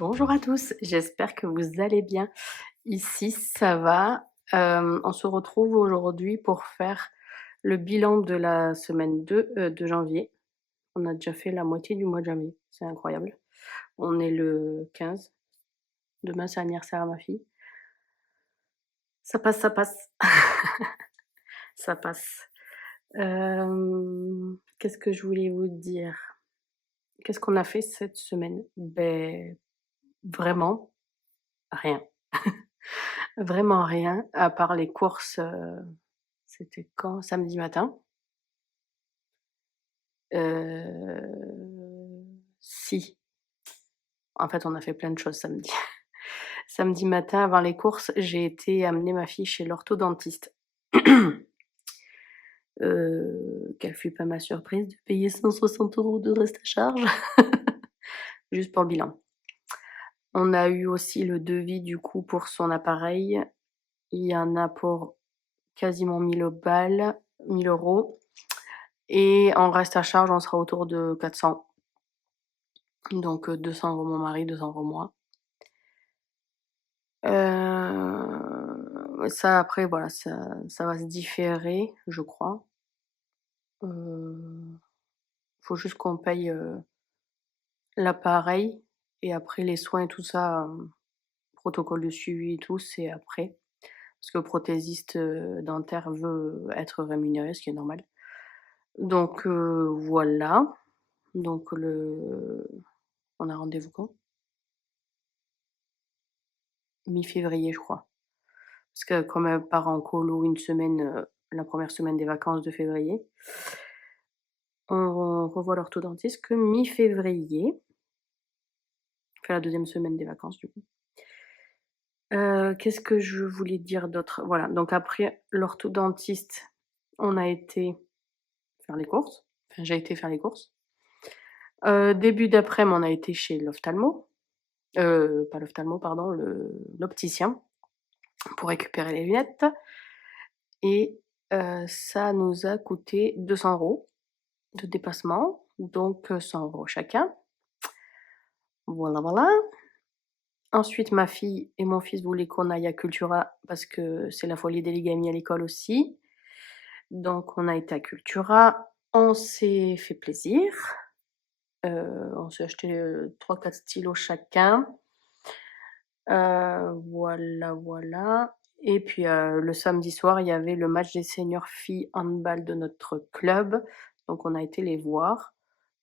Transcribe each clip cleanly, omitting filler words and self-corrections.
Bonjour à tous, j'espère que vous allez bien. Ici, ça va. On se retrouve aujourd'hui pour faire le bilan de la semaine 2 de janvier. On a déjà fait la moitié du mois de janvier, c'est incroyable. On est le 15. Demain, c'est l'anniversaire à ma fille. Ça passe, ça passe. Ça passe. Qu'est-ce que je voulais vous dire? Qu'est-ce qu'on a fait cette semaine? Ben vraiment rien. Vraiment rien, à part les courses, c'était quand? Samedi matin. Si, en fait, on a fait plein de choses samedi. Samedi matin, avant les courses, j'ai été amener ma fille chez l'orthodontiste. Quelle fut pas ma surprise de payer 160 € de reste à charge, juste pour le bilan. On a eu aussi le devis du coup pour son appareil. Il y en a pour quasiment 1000 balles, 1000 €. Et en reste à charge, on sera autour de 400. Donc 200 € mon mari, 200 € moi. Ça après voilà, ça va se différer, je crois. Heu, Faut juste qu'on paye, l'appareil et après les soins et tout ça, protocole de suivi et tout, c'est après. Parce que le prothésiste, dentaire veut être rémunéré, ce qui est normal. Donc voilà. Donc on a rendez-vous quand? Mi-février, je crois. Parce que comme elle part en colo une semaine, la première semaine des vacances de février, on revoit l'orthodontiste que mi-février. Enfin la deuxième semaine des vacances du coup. Qu'est-ce que je voulais dire d'autre? Voilà, donc après l'orthodontiste, on a été faire les courses. Enfin j'ai été faire les courses. Début d'après-midi, on a été chez l'ophtalmo, pas l'ophtalmo pardon, l'opticien pour récupérer les lunettes et ça nous a coûté 200 € de dépassement, donc 100 € chacun. Voilà, voilà. Ensuite, ma fille et mon fils voulaient qu'on aille à Cultura parce que c'est la folie des Ligami à l'école aussi. Donc on a été à Cultura, on s'est fait plaisir, on s'est acheté, 3-4 stylos chacun. Voilà, voilà et puis, le samedi soir, il y avait le match des seniors filles handball de notre club, donc on a été les voir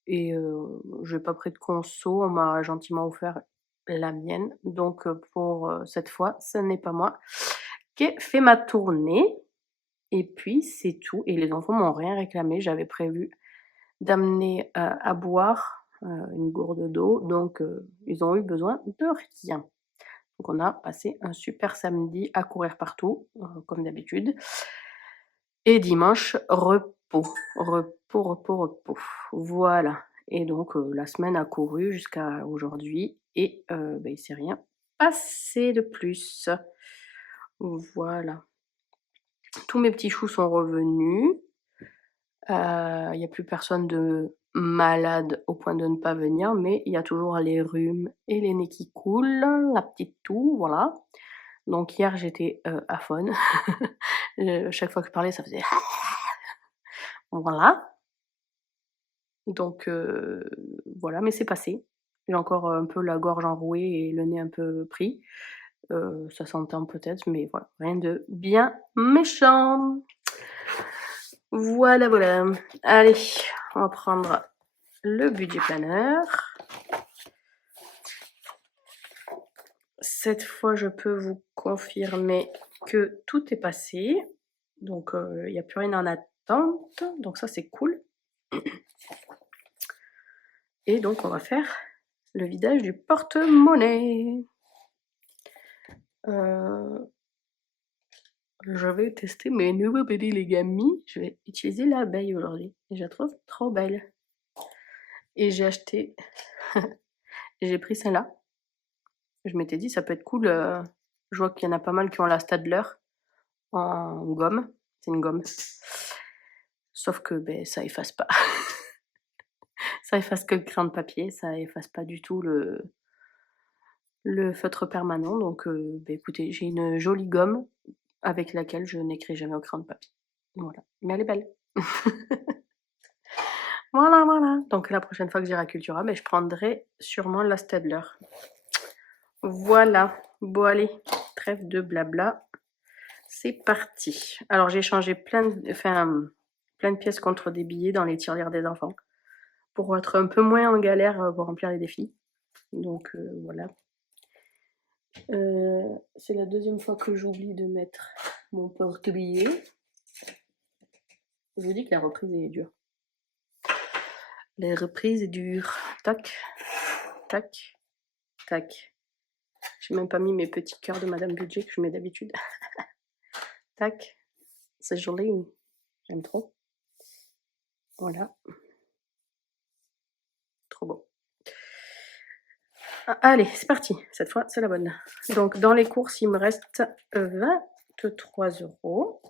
et j'ai pas pris de conso, on m'a gentiment offert la mienne, donc pour, cette fois, ce n'est pas moi qui ai fait ma tournée et puis c'est tout et les enfants m'ont rien réclamé. J'avais prévu d'amener, à boire, une gourde d'eau, donc ils ont eu besoin de rien. Donc on a passé un super samedi à courir partout, comme d'habitude et dimanche, repos. Repos, repos, repos. Voilà et donc la semaine a couru jusqu'à aujourd'hui et il s'est rien passé de plus. Voilà. Tous mes petits choux sont revenus. Il y a plus personne de malade au point de ne pas venir, mais il y a toujours les rhumes et les nez qui coulent, la petite toux, voilà. Donc hier j'étais, aphone. Chaque fois que je parlais ça faisait voilà. Donc voilà, mais c'est passé. J'ai encore un peu la gorge enrouée et le nez un peu pris. Ça s'entend peut-être, mais voilà, rien de bien méchant. Voilà, voilà. Allez, on va prendre le budget planner. Cette fois, je peux vous confirmer que tout est passé. Donc il y a plus rien en attente, donc ça c'est cool. Et donc on va faire le vidage du porte-monnaie. Je vais tester mes nouveaux bébés Legami. Je vais utiliser l'abeille aujourd'hui et je la trouve trop belle. Et j'ai acheté j'ai pris celle-là. Je m'étais dit ça peut être cool, je vois qu'il y en a pas mal qui ont la Stadler en gomme. C'est une gomme. Sauf que, ça efface pas. Ça efface que le crayon de papier, ça efface pas du tout le feutre permanent. Donc bah, écoutez, j'ai une jolie gomme avec laquelle je n'écris jamais au crayon de papier. Voilà, mais elle est belle. Voilà, voilà. Donc la prochaine fois que j'irai à Cultura, mais je prendrai sûrement la Staedtler. Voilà. Bon allez, trêve de blabla. C'est parti. Alors j'ai changé plein de pièces contre des billets dans les tirelires des enfants pour être un peu moins en galère pour remplir les défis. Donc voilà. C'est la deuxième fois que j'oublie de mettre mon porte-billets. Je vous dis que la reprise est dure. La reprise est dure. Tac, tac, tac. J'ai même pas mis mes petits cœurs de Madame Budget que je mets d'habitude. Tac. C'est joli. J'aime trop. Voilà. Trop beau. Ah, allez, c'est parti. Cette fois, c'est la bonne. Donc, dans les courses, il me reste 23 €.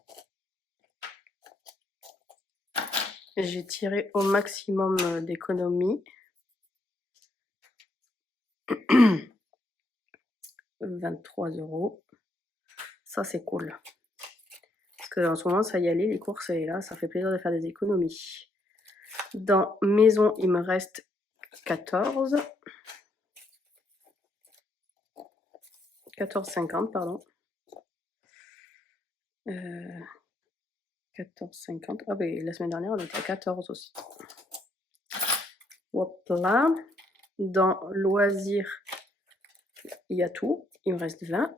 J'ai tiré au maximum d'économies. 23 €. Ça, c'est cool. Parce qu'en ce moment, ça y allait, les courses, et là, ça fait plaisir de faire des économies. Dans maison, il me reste 14. 14,50, pardon. 14,50. Ah ben la semaine dernière, on était à 14 aussi. Hop là. Dans loisirs, il y a tout. Il me reste 20.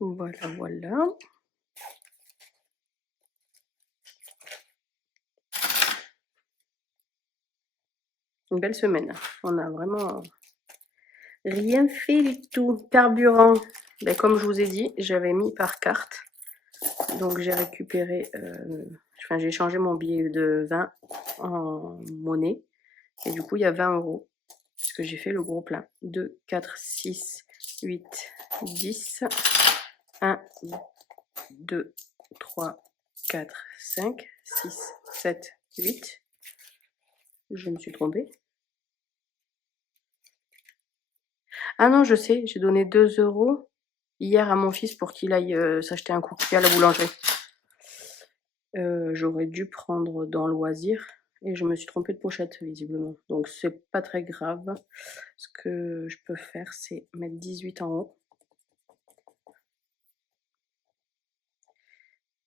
Voilà, voilà. Une belle semaine. On a vraiment rien fait du tout. Carburant, ben, comme je vous ai dit, j'avais mis par carte. Donc j'ai récupéré, j'ai changé mon billet de 20 en monnaie. Et du coup, il y a 20 €. Puisque j'ai fait le gros plein. 2, 4, 6, 8, 10. 1, 2, 3, 4, 5, 6, 7, 8. Je me suis trompée. Ah non, je sais, j'ai donné 2 € hier à mon fils pour qu'il aille s'acheter un cookie à la boulangerie. J'aurais dû prendre dans loisir et je me suis trompée de pochette visiblement. Donc c'est pas très grave. Ce que je peux faire, c'est mettre 18 en haut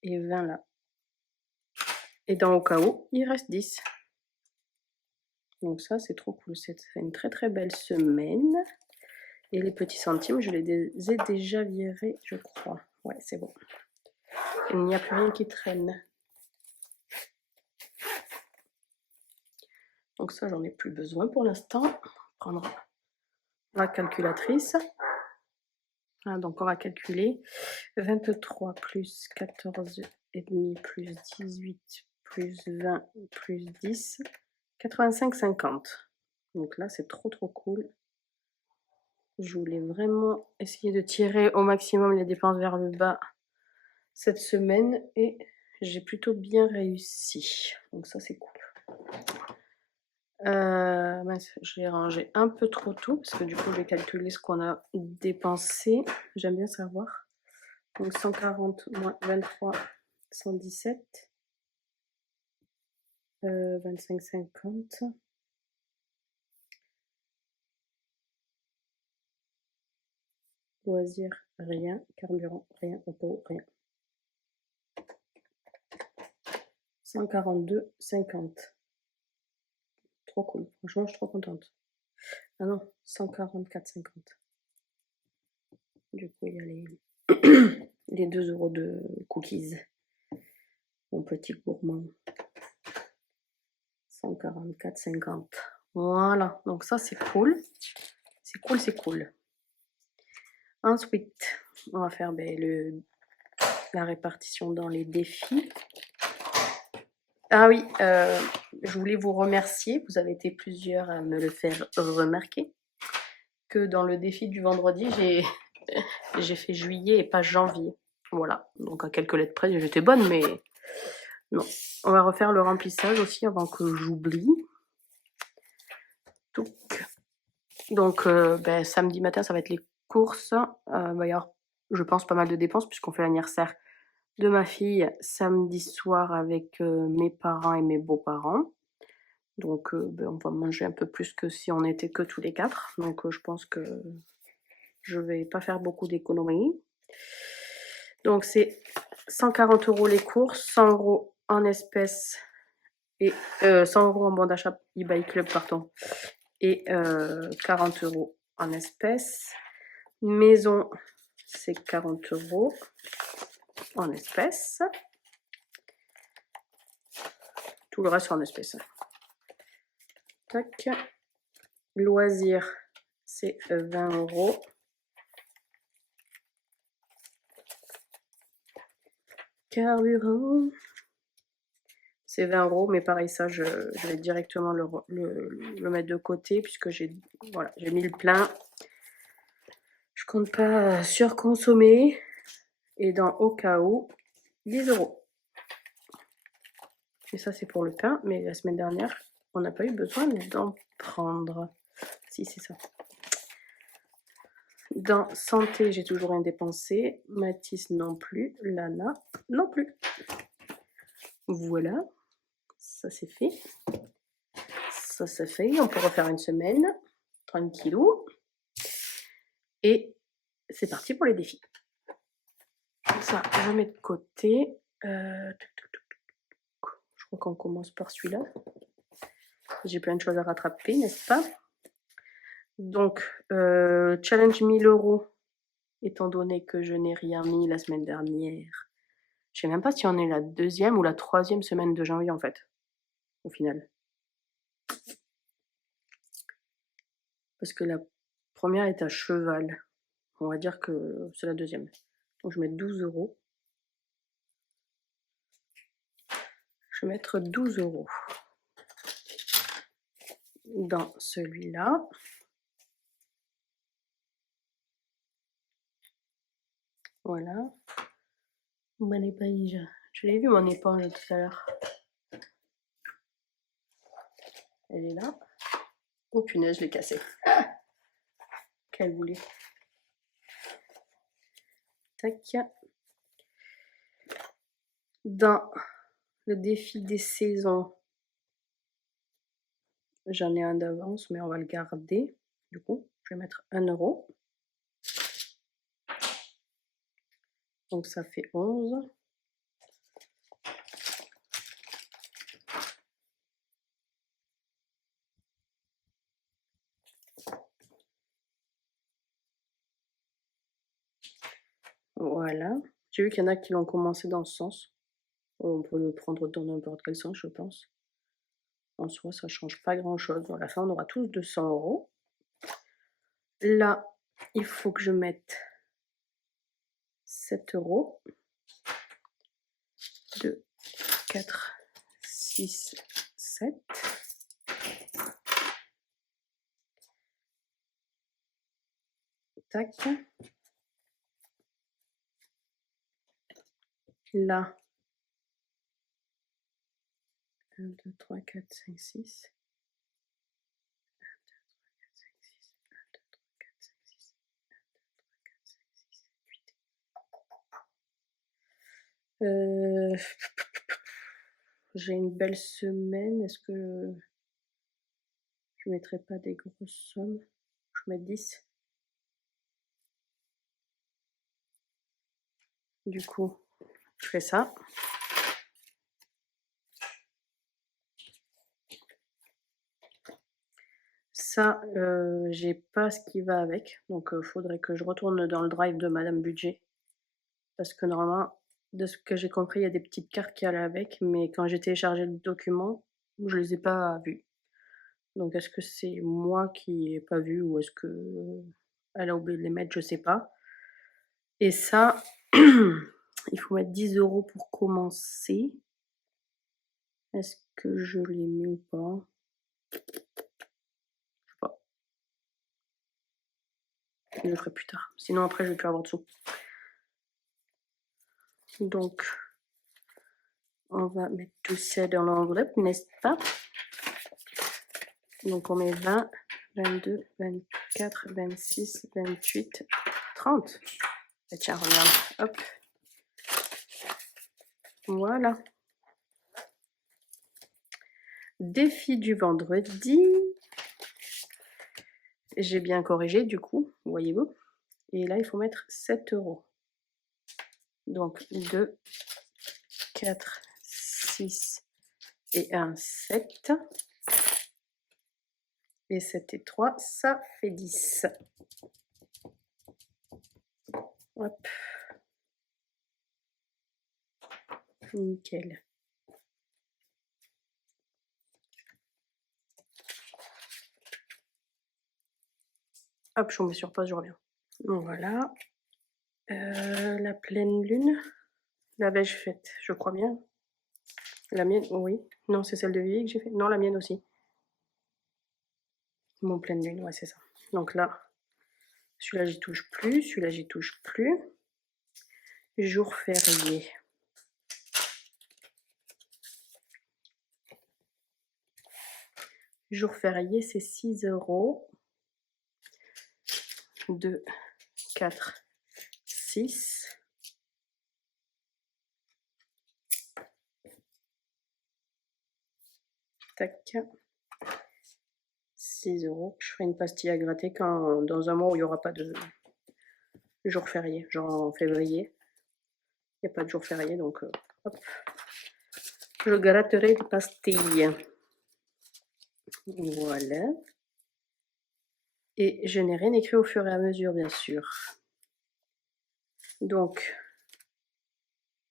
et 20 là. Et dans au cas où, il reste 10. Donc ça, c'est trop cool. C'est une très très belle semaine. Et les petits centimes, je les ai déjà virés, je crois. Ouais, c'est bon. Il n'y a plus rien qui traîne. Donc ça, j'en ai plus besoin pour l'instant. Prendre la calculatrice. Ah, donc on va calculer 23 plus 14,5 plus 18 plus 20 plus 10, 85,50. Donc là, c'est trop trop cool. Je voulais vraiment essayer de tirer au maximum les dépenses vers le bas cette semaine et j'ai plutôt bien réussi. Donc ça, c'est cool. J'ai rangé un peu trop tôt parce que du coup, j'ai calculé ce qu'on a dépensé. J'aime bien savoir. Donc 140 moins 23, 117. 25,50. Loisirs, rien. Carburant, rien. Auto, rien. 142,50. Trop cool. Franchement, je suis trop contente. Ah non, 144,50. Du coup, il y a les 2 € de cookies. Mon petit gourmand. 144,50. Voilà. Donc ça, c'est cool. C'est cool, c'est cool. Ensuite, on va faire la répartition dans les défis. Ah oui, je voulais vous remercier. Vous avez été plusieurs à me le faire remarquer. Que dans le défi du vendredi, j'ai fait juillet et pas janvier. Voilà. Donc à quelques lettres près, j'étais bonne, mais non. On va refaire le remplissage aussi avant que j'oublie. touc. Donc samedi matin, ça va être les courses. Il va y avoir, je pense, pas mal de dépenses puisqu'on fait l'anniversaire de ma fille samedi soir avec, mes parents et mes beaux-parents. Donc on va manger un peu plus que si on était que tous les 4. Donc je pense que je vais pas faire beaucoup d'économies. Donc c'est 140 € les courses, 100 € en espèces et 100 € en bon d'achat eBay Club, pardon, et 40 € en espèces. Maison, c'est 40 € en espèces. Tout le reste en espèces. Tac. Loisirs, c'est 20 €. Carburant, c'est 20 €, mais pareil, ça, je vais directement le mettre de côté puisque j'ai mis le plein. Je compte pas surconsommer. Et dans au cas où, 10 €. Et ça, c'est pour le pain, mais la semaine dernière, on n'a pas eu besoin d'en prendre. Si, c'est ça. Dans santé, j'ai toujours rien dépensé. Mathis non plus. Lana non plus. Voilà. Ça, c'est fait. Ça, c'est fait. On peut refaire une semaine. Tranquillou. Et c'est parti pour les défis. Ça, je mets de côté. Je crois qu'on commence par celui-là. J'ai plein de choses à rattraper, n'est-ce pas? Donc, challenge 1000 €, étant donné que je n'ai rien mis la semaine dernière. Je sais même pas si on est la 2e ou la 3e semaine de janvier, en fait, au final. Parce que la première est à cheval. On va dire que c'est la 2e. Donc je vais mettre 12 €. Je vais mettre 12 € dans celui-là. Voilà. Mon éponge. Je l'ai vu, mon éponge, tout à l'heure. Elle est là. Oh punaise, je l'ai cassée. Quel boulet. Tac. Dans le défi des saisons, j'en ai un d'avance, mais on va le garder. Du coup, je vais mettre 1 €. Donc ça fait 11. Voilà. J'ai vu qu'il y en a qui l'ont commencé dans ce sens. On peut le prendre dans n'importe quel sens, je pense. En soi, ça change pas grand-chose. À la fin, on aura tous 200 €. Là, il faut que je mette 7 €. 2, 4, 6, 7. Tac. Là, 1, 2, 3, 4, 5, 6. 1, 2, 3, 4, 5, 6. 1, 2, 3, 4, 5, 6. 1, 2, 3, 4, 5, 6, 7, 8. J'ai une belle semaine. Est-ce que je mettrai pas des grosses sommes? Je mets 10. Du coup, je fais ça. Ça, j'ai pas ce qui va avec, donc faudrait que je retourne dans le drive de Madame Budget. Parce que normalement, de ce que j'ai compris, il y a des petites cartes qui allaient avec, mais quand j'ai téléchargé le document, je les ai pas vues. Donc est-ce que c'est moi qui ai pas vu ou est-ce qu'elle a oublié de les mettre? Je sais pas. Et ça, il faut mettre 10 € pour commencer. Est-ce que je l'ai mis ou pas? Je sais pas. Je le ferai plus tard. Sinon après je vais plus avoir de sous. Donc on va mettre tout ça dans l'enveloppe, n'est-ce pas? Donc on met 20, 22, 24, 26, 28, 30. Et tiens, regarde, hop. Voilà. Défi du vendredi. J'ai bien corrigé du coup, voyez-vous. Et là, il faut mettre 7 €. Donc 2, 4, 6 et 1, 7. Et 7 et 3, ça fait 10. Hop. Nickel. Hop, je remets sur pause, je reviens. Donc voilà. La pleine lune. La beige faite, je crois bien. La mienne, oui. Non, c'est celle de Vivi que j'ai fait. Non, la mienne aussi. Mon pleine lune, ouais, c'est ça. Donc là, celui-là, j'y touche plus. Celui-là, j'y touche plus. Jour férié. Jour férié, c'est 6 €. 2, 4, 6. Tac. 6 €. Je ferai une pastille à gratter quand, dans un mois où il n'y aura pas de jour férié, genre en février. Il n'y a pas de jour férié, donc hop. Je gratterai des pastilles. Voilà. Et je n'ai rien écrit au fur et à mesure, bien sûr. Donc,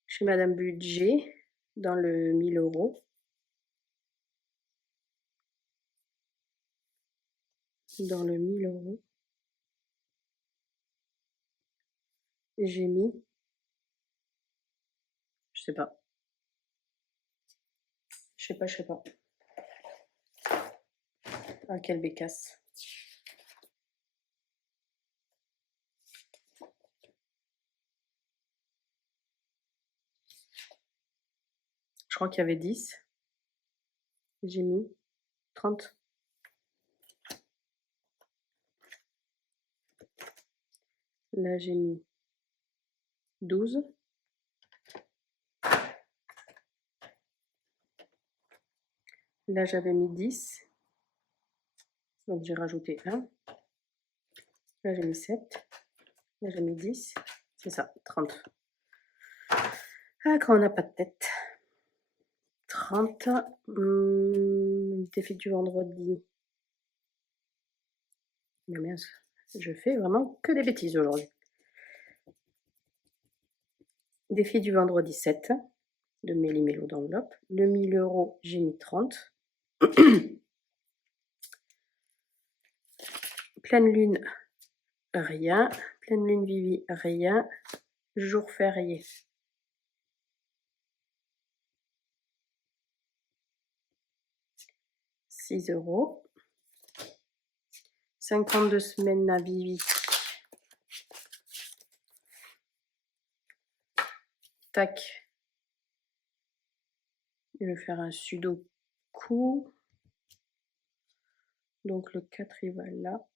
chez Madame Budget, dans le 1000 €. Dans le 1000 €, j'ai mis, je sais pas. Je sais pas. Ah, quelle bécasse. Je crois qu'il y avait 10. J'ai mis 30. Là, j'ai mis 12. Là, j'avais mis 10. Donc, j'ai rajouté 1. Là, j'ai mis 7. Là, j'ai mis 10. C'est ça, 30. Ah, quand on n'a pas de tête. 30. Défi du vendredi. Mais mince, je fais vraiment que des bêtises aujourd'hui. Défi du vendredi 7. De méli-mélo d'enveloppe. Le 1000 €, j'ai mis 30. Pleine lune, rien. Pleine lune Vivi, rien. Jour férié. €6. 52 semaines à Vivi. Tac. Je vais faire un sudoku. Donc le 4 il va là.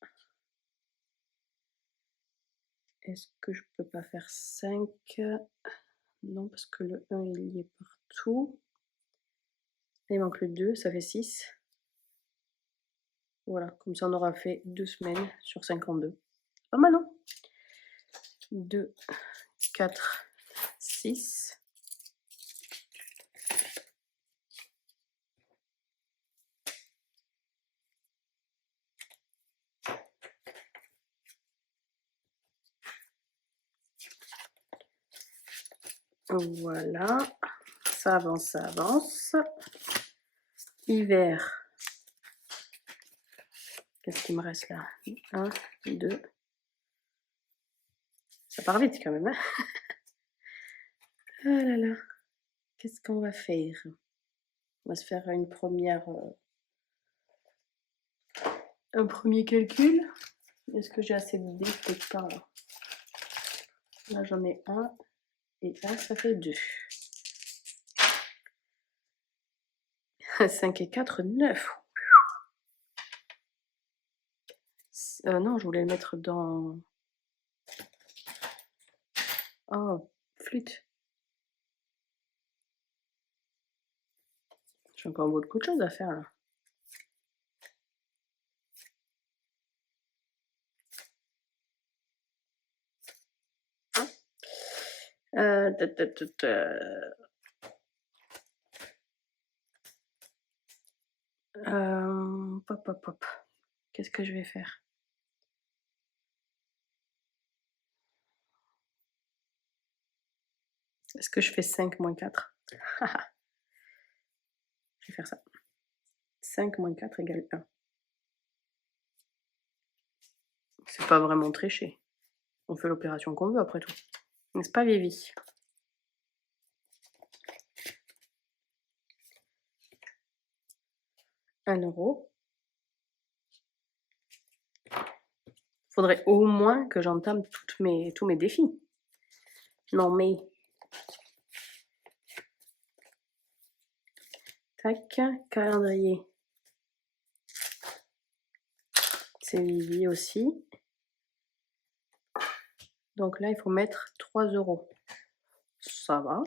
Est-ce que je peux pas faire 5? Non, parce que le 1 il y est partout. Il manque le 2, ça fait 6. Voilà, comme ça on aura fait 2 semaines sur 52. Pas mal, non? 2, 4, 6. Voilà, ça avance, ça avance. Hiver. Qu'est-ce qu'il me reste là? 1, 2. Ça part vite quand même, hein? Ah là là. Qu'est-ce qu'on va faire? On va se faire une première, un premier calcul. Est-ce que j'ai assez de dés quelque part là? Là j'en ai un et un, ça fait 2. 5 et 4, 9. Non, je voulais le mettre dans... Oh, flûte. J'ai encore beaucoup de choses à faire là. Ta, ta, ta, ta. Pop, pop, pop. Qu'est-ce que je vais faire? Est-ce que je fais 5 moins 4? Je vais faire ça. 5 moins 4 égale 1. C'est pas vraiment tricher. On fait l'opération qu'on veut après tout. N'est-ce pas, Vivi? €1. Faudrait au moins que j'entame tous mes défis. Non mais... Tac, calendrier. C'est Vivi aussi. Donc là, il faut mettre 3 €. Ça va.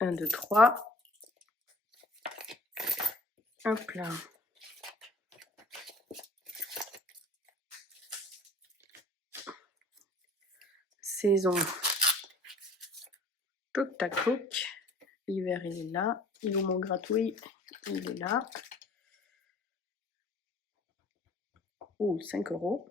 Un, deux, trois. Hop là. Saison. Toc tac toc. L'hiver il est là. Il est où mon gratouille? Il est là. Oh, 5 €.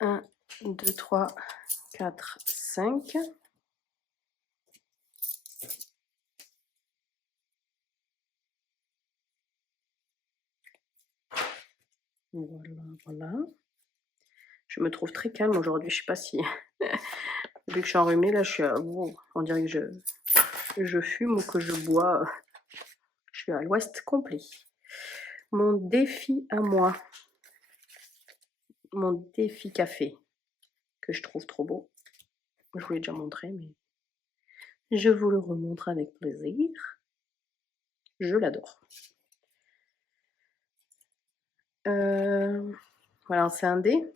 Un, deux, trois, 4, 5. Voilà, voilà. Je me trouve très calme aujourd'hui. Je sais pas si... Vu que je suis enrhumée, là, je suis à... Wow, on dirait que je fume ou que je bois. Je suis à l'ouest complet. Mon défi à moi. Mon défi café. Que je trouve trop beau. Je vous l'ai déjà montré, mais... Je vous le remontre avec plaisir. Je l'adore. Voilà, c'est un dé.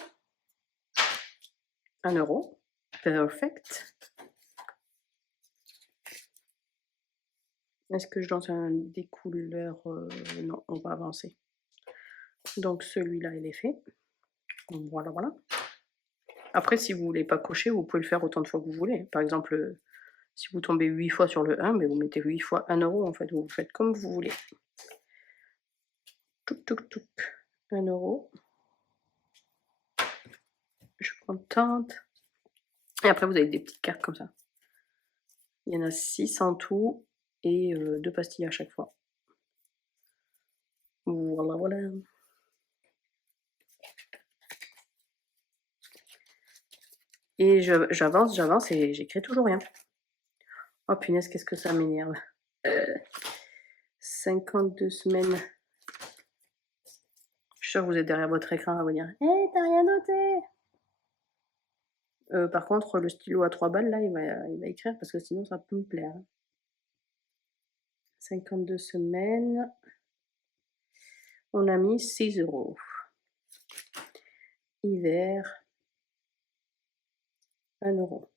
1 €. Perfect. Est-ce que je lance un des couleurs? Non, on va avancer. Donc celui-là, il est fait. Voilà, voilà. Après, si vous voulez pas cocher, vous pouvez le faire autant de fois que vous voulez. Par exemple, si vous tombez 8 fois sur le 1, mais vous mettez 8 fois 1 € en fait. Vous faites comme vous voulez. Touc, touc, touc. 1 €. Je suis contente. Et après, vous avez des petites cartes comme ça. Il y en a 6 en tout et 2 pastilles à chaque fois. Voilà, voilà. Et j'avance et j'écris toujours rien. Oh punaise, qu'est-ce que ça m'énerve. 52 semaines. Je suis sûre que vous êtes derrière votre écran à vous dire hey, t'as rien noté. Par contre, le stylo à 3 balles, là, il va écrire parce que sinon ça peut me plaire. 52 semaines. On a mis 6 €. Hiver. 1 €.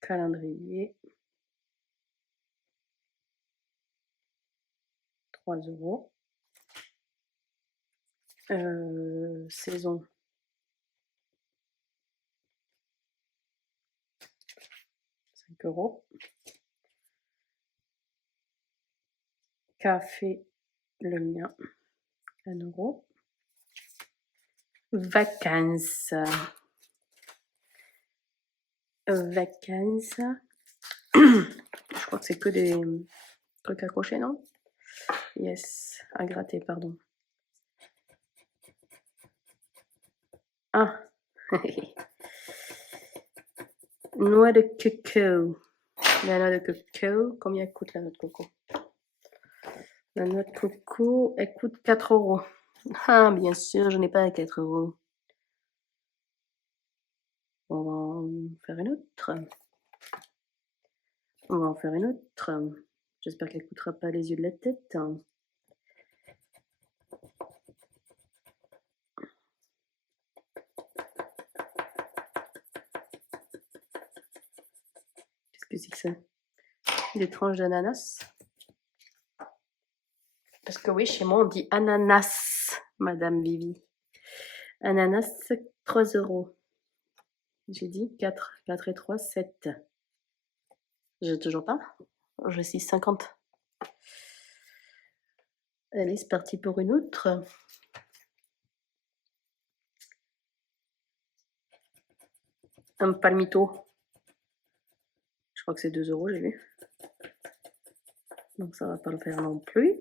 Calendrier. 3 €. Saison. 5 €. Café, le mien. 1 €. Vacances. Vacances. Je crois que c'est que des trucs à cocher, non? Yes, à gratter, pardon. Ah. Noix de coco. La noix de coco, combien coûte la noix de coco? La noix de coco, elle coûte 4 €. Ah, bien sûr, je n'ai pas 4 €. On va en faire une autre. On va en faire une autre. J'espère qu'elle ne coûtera pas les yeux de la tête. Qu'est-ce que c'est que ça? Des tranches d'ananas. Parce que oui, chez moi, on dit ananas, Madame Vivi. Ananas, 3 €. J'ai dit 4. 4 et 3, 7. J'ai toujours pas. J'ai 6,50. Allez, c'est parti pour une autre. Un palmito. Je crois que c'est 2 €, j'ai vu. Donc ça va pas le faire non plus.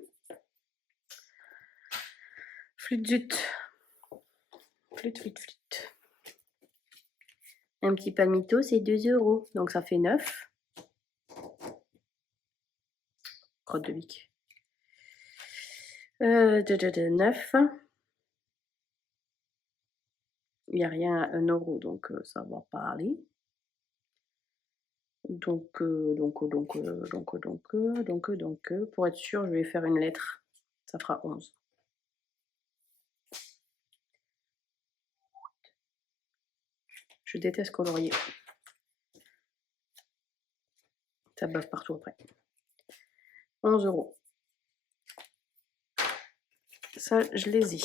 Flûte zut. Flûte, flûte, flûte. Un petit palmito, c'est 2 €. Donc ça fait 9. Crotte de bique. 9. Il n'y a rien à 1 €, donc ça va pas aller. Donc, pour être sûr, je vais faire une lettre. Ça fera 11. Je déteste colorier. Ça bave partout après. 11 €. Ça, je les ai.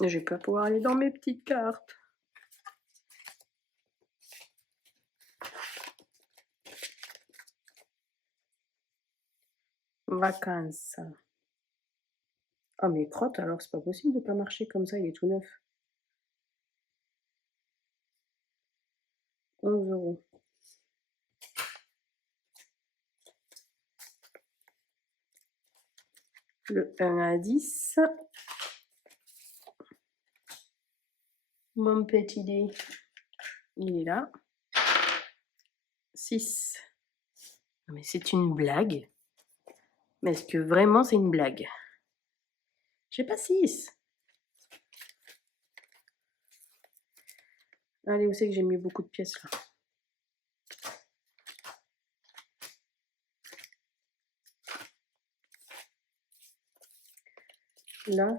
Je vais pas pouvoir aller dans mes petites cartes. Vacances. Ah, mais crotte, alors c'est pas possible de pas marcher comme ça, il est tout neuf. 11 €. Le 1 à 10. Mon petit dé, il est là. 6. Non, mais c'est une blague. Mais est-ce que vraiment c'est une blague? J'ai pas 6. Allez, où c'est que j'ai mis beaucoup de pièces là? Là,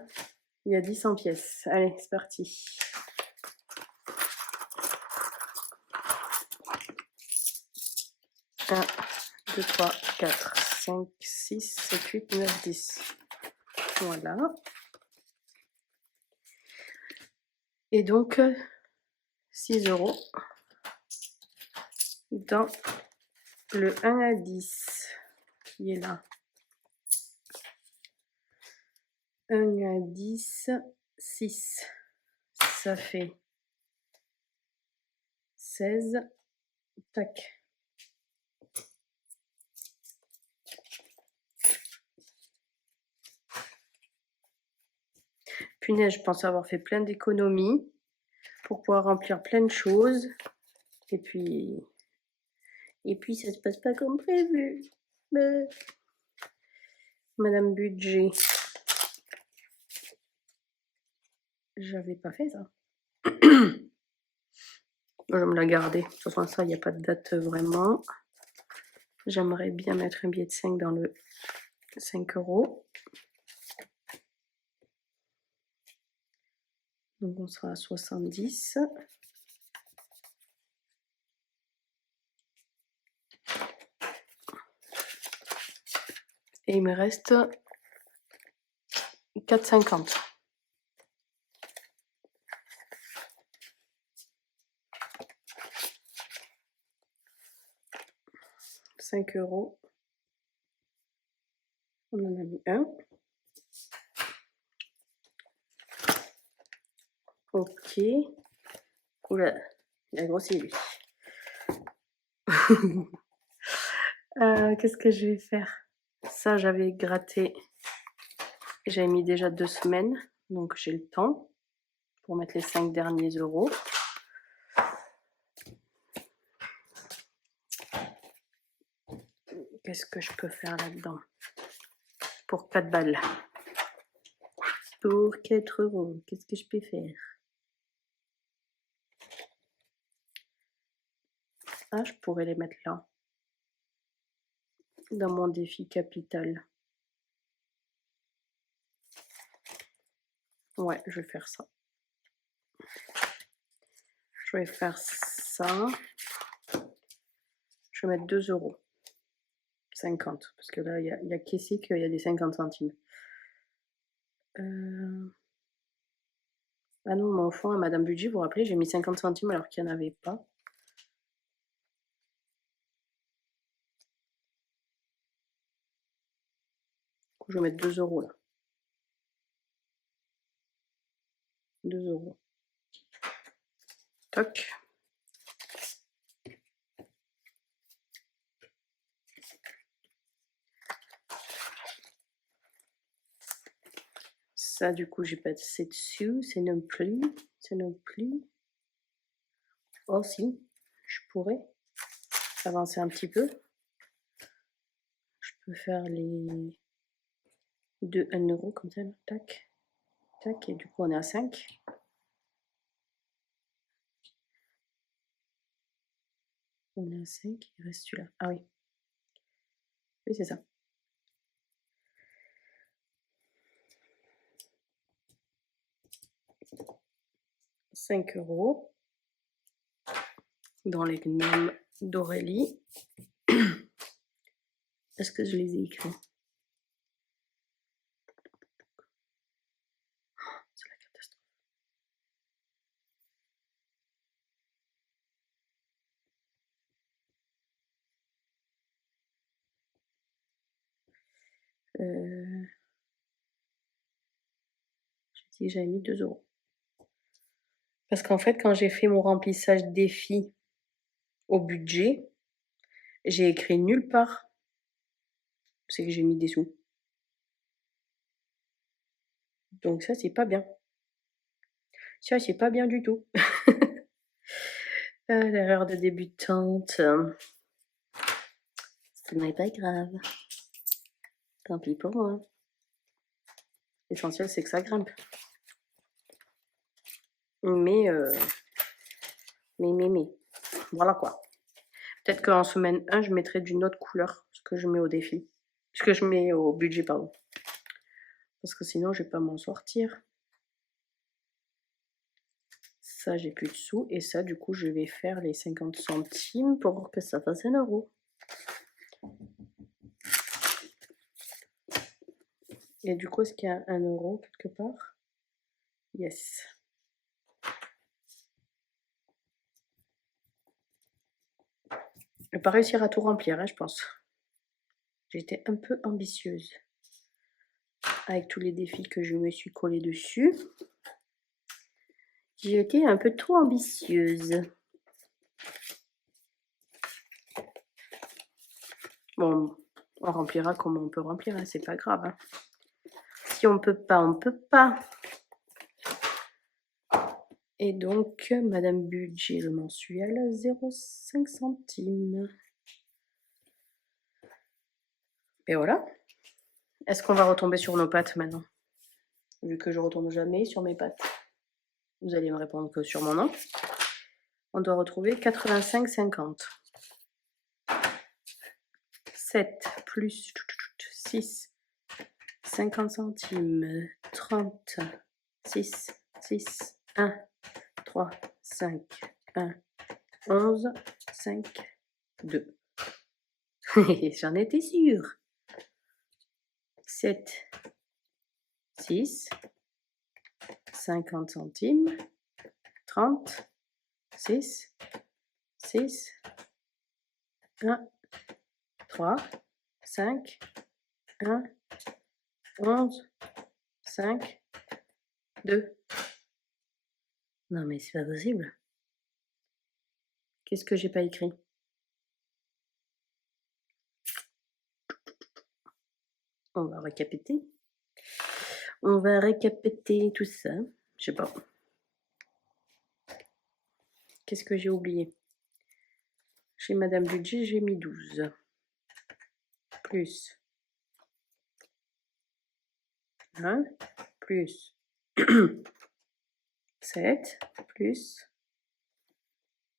il y a 10 en pièces. Allez, c'est parti. 1, 2, 3, 4, 5, 6, 7, 8, 9, 10. Voilà. Et donc, 6 € dans le 1 à 10. Il est là. 1 à 10, 6. Ça fait 16. Tac. Punaise, je pense avoir fait plein d'économies pour pouvoir remplir plein de choses. Et puis ça se passe pas comme prévu. Madame Budget. J'avais pas fait ça. Je vais me la garder. De toute façon, ça, il n'y a pas de date vraiment. J'aimerais bien mettre un billet de 5 dans le 5 €. Donc on sera à 70. Et il me reste 4,50. « 5 €. On en a mis un. Ok. Oula, il a grossi lui. Qu'est-ce que je vais faire? Ça, j'avais gratté. J'avais mis déjà 2 semaines, donc j'ai le temps. pour mettre les 5 derniers euros. Qu'est-ce que je peux faire là-dedans? Pour 4 balles. Pour 4 euros, qu'est-ce que je peux faire? Ah, je pourrais les mettre là. Dans mon défi capital. Ouais, je vais faire ça. Je vais faire ça. Je vais mettre 2 euros. 50. Parce que là, il y a qu'ici qu'il y a des 50 centimes. Ah non, mon fond à Madame Budget, vous vous rappelez, j'ai mis 50 centimes alors qu'il n'y en avait pas. Je vais mettre 2 euros là. 2 euros. Toc. Ça, du coup, j'ai pas assez dessus. C'est non plus. C'est non plus. Oh, si. Je pourrais avancer un petit peu. Je peux faire les 2 1 euro comme ça. Tac. Tac. Et du coup, on est à 5. On est à 5. Il reste celui-là. Ah oui. Oui, c'est ça. 5 euros dans les gnomes d'Aurélie. Est-ce que je les ai écrits? C'est la catastrophe. J'ai dit j'avais mis 2 euros. Parce qu'en fait, quand j'ai fait mon remplissage défi au budget, j'ai écrit nulle part. C'est que j'ai mis des sous. Donc ça, c'est pas bien. Ça, c'est pas bien du tout. L'erreur de débutante. Ce n'est pas grave. Tant pis pour moi. L'essentiel, c'est que ça grimpe. Mais. Voilà quoi. Peut-être qu'en semaine 1, je mettrai d'une autre couleur ce que je mets au défi. Ce que je mets au budget, pardon. Parce que sinon, je vais pas m'en sortir. Ça, j'ai plus de sous. Et ça, du coup, je vais faire les 50 centimes pour que ça fasse 1 euro. Et du coup, est-ce qu'il y a 1 euro quelque part? Yes. Je vais pas réussir à tout remplir, hein, je pense. J'étais un peu ambitieuse. Avec tous les défis que je me suis collée dessus. J'ai été un peu trop ambitieuse. Bon, on remplira comme on peut remplir, hein, c'est pas grave. Hein. Si on peut pas, on peut pas. Et donc, Madame Budget, le mensuel, 0,5 centimes. Et voilà. Est-ce qu'on va retomber sur nos pattes maintenant? Vu que je retombe jamais sur mes pattes. Vous allez me répondre que sur mon nom. On doit retrouver 85,50. 7 plus 6, 50 centimes, 30, 6, 6, 1, 3, 5, 1, 11, 5, 2. J'en étais sûre. 7, 6, 50 centimes, 30, 6, 6, 1, 3, 5, 1, 11, 5, 2. Non mais c'est pas possible. Qu'est-ce que j'ai pas écrit? On va récapiter. On va récapiter tout ça. Je sais pas. qu'est-ce que j'ai oublié? Chez Madame Budget, j'ai mis 12. Plus 1, plus 7, plus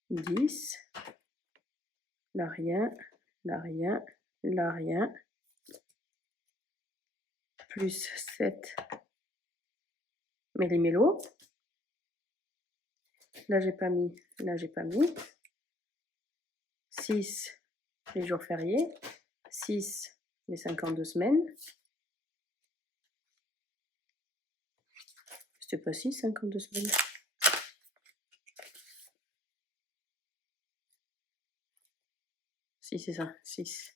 10. Là rien, là rien, là rien. Plus 7. Méli-mélo. Là j'ai pas mis, là j'ai pas mis. 6 les jours fériés. 6 les 52 semaines. C'était pas 6, 52 semaines. Si, c'est ça, 6.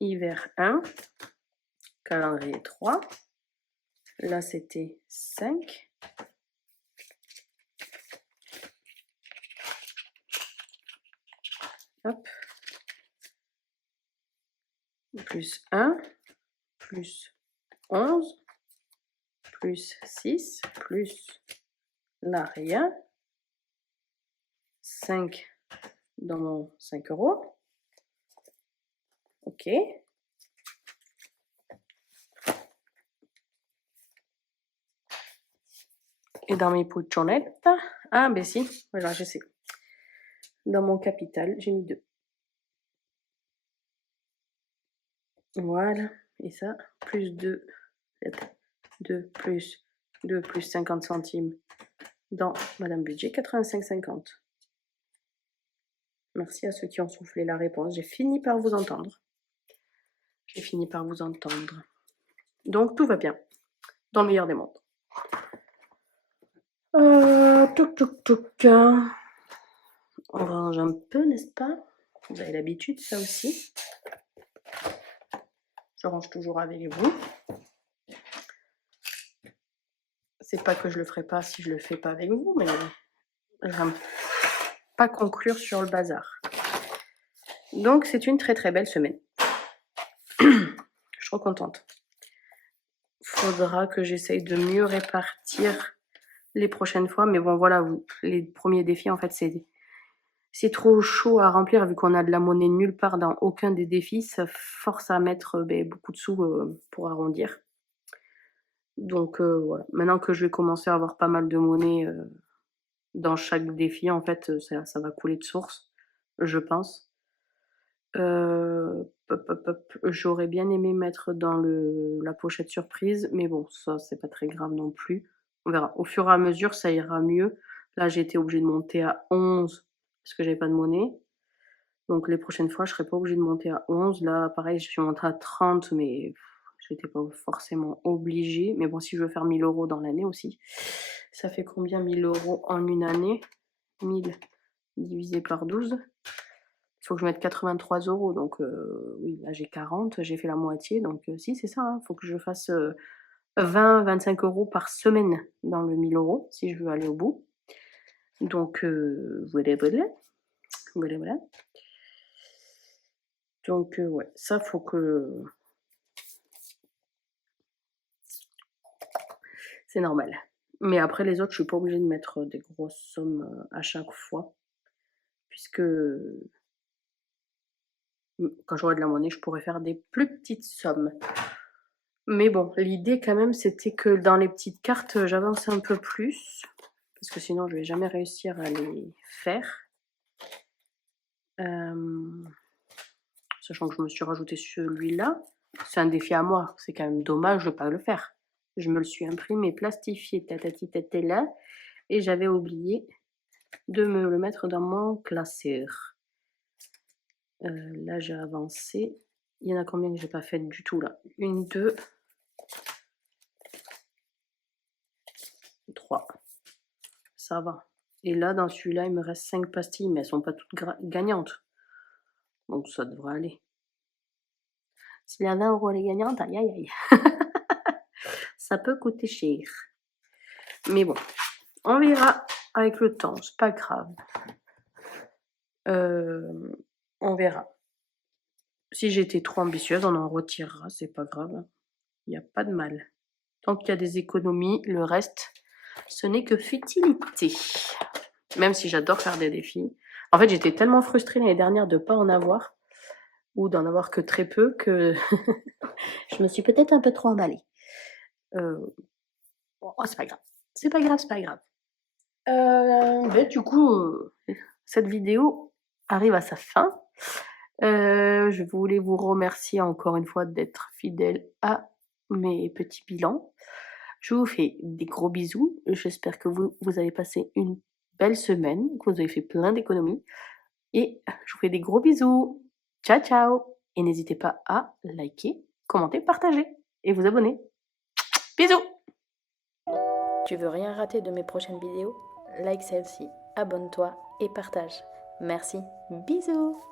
Hiver 1, calendrier 3. Là, c'était 5. Hop. Plus 1, plus 11, plus 6, plus là, rien. 5 dans mon 5 €. OK. Et dans mes pouchonettes, ah ben si, voilà, je sais. Dans mon capital, j'ai mis 2. Voilà, et ça, plus 2, 2 plus 2 plus 50 centimes dans Madame Budget, 85,50. Merci à ceux qui ont soufflé la réponse. J'ai fini par vous entendre. J'ai fini par vous entendre. Donc tout va bien, dans le meilleur des mondes. Touc touc touc. On range un peu, n'est-ce pas? Vous avez l'habitude, ça aussi. Je range toujours avec vous. C'est pas que je le ferai pas si je le fais pas avec vous, mais j'aime pas conclure sur le bazar. Donc c'est une très très belle semaine. Je suis trop contente. Faudra que j'essaye de mieux répartir les prochaines fois, mais bon voilà, les premiers défis en fait c'est trop chaud à remplir vu qu'on a de la monnaie nulle part dans aucun des défis, ça force à mettre beaucoup de sous pour arrondir. Donc voilà, maintenant que je vais commencer à avoir pas mal de monnaie dans chaque défi, en fait, ça va couler de source, je pense. J'aurais bien aimé mettre dans la pochette surprise, mais bon, ça, c'est pas très grave non plus. On verra. Au fur et à mesure, ça ira mieux. Là, j'ai été obligée de monter à 11 parce que j'avais pas de monnaie. Donc les prochaines fois, je serai pas obligée de monter à 11. Là, pareil, je suis montée à 30, mais j'étais pas forcément obligée. Mais bon, si je veux faire 1000 € dans l'année aussi, ça fait combien 1000 € en une année? 1000 divisé par 12. Il faut que je mette 83 €. Donc oui, là j'ai 40, j'ai fait la moitié. Donc si, c'est ça, il faut que je fasse 20-25 € par semaine dans le 1000 € si je veux aller au bout. Donc voilà, voilà. Voilà, voilà. Donc ouais, ça faut que... C'est normal. Mais après les autres, je suis pas obligée de mettre des grosses sommes à chaque fois. Puisque quand j'aurai de la monnaie, je pourrais faire des plus petites sommes. Mais bon, l'idée quand même, c'était que dans les petites cartes, j'avance un peu plus. Parce que sinon, je vais jamais réussir à les faire. Sachant que je me suis rajouté celui-là. C'est un défi à moi. C'est quand même dommage de ne pas le faire. Je me le suis imprimé, plastifié, tatati tatela. Et j'avais oublié de me le mettre dans mon classeur. Là, j'ai avancé. Il y en a combien que j'ai pas fait du tout là? 1, 2, 3. Ça va. Et là, dans celui-là, il me reste 5 pastilles, mais elles sont pas toutes gagnantes. Donc ça devrait aller. S'il y a 20 € les gagnantes, aïe aïe aïe. Ça peut coûter cher. Mais bon, on verra avec le temps, c'est pas grave. On verra. Si j'étais trop ambitieuse, on en retirera, c'est pas grave. Il n'y a pas de mal. Tant qu'il y a des économies, le reste, ce n'est que futilité. Même si j'adore faire des défis. En fait, j'étais tellement frustrée l'année dernière de ne pas en avoir, ou d'en avoir que très peu, que je me suis peut-être un peu trop emballée. Bon, oh, c'est pas grave. C'est pas grave, c'est pas grave. Du coup, cette vidéo arrive à sa fin. Je voulais vous remercier encore une fois d'être fidèle à mes petits bilans. Je vous fais des gros bisous. J'espère que vous avez passé une belle semaine, que vous avez fait plein d'économies. Et je vous fais des gros bisous. Ciao, ciao. Et n'hésitez pas à liker, commenter, partager et vous abonner. Bisous. Tu veux rien rater de mes prochaines vidéos? Like celle-ci, abonne-toi et partage. Merci. Bisous.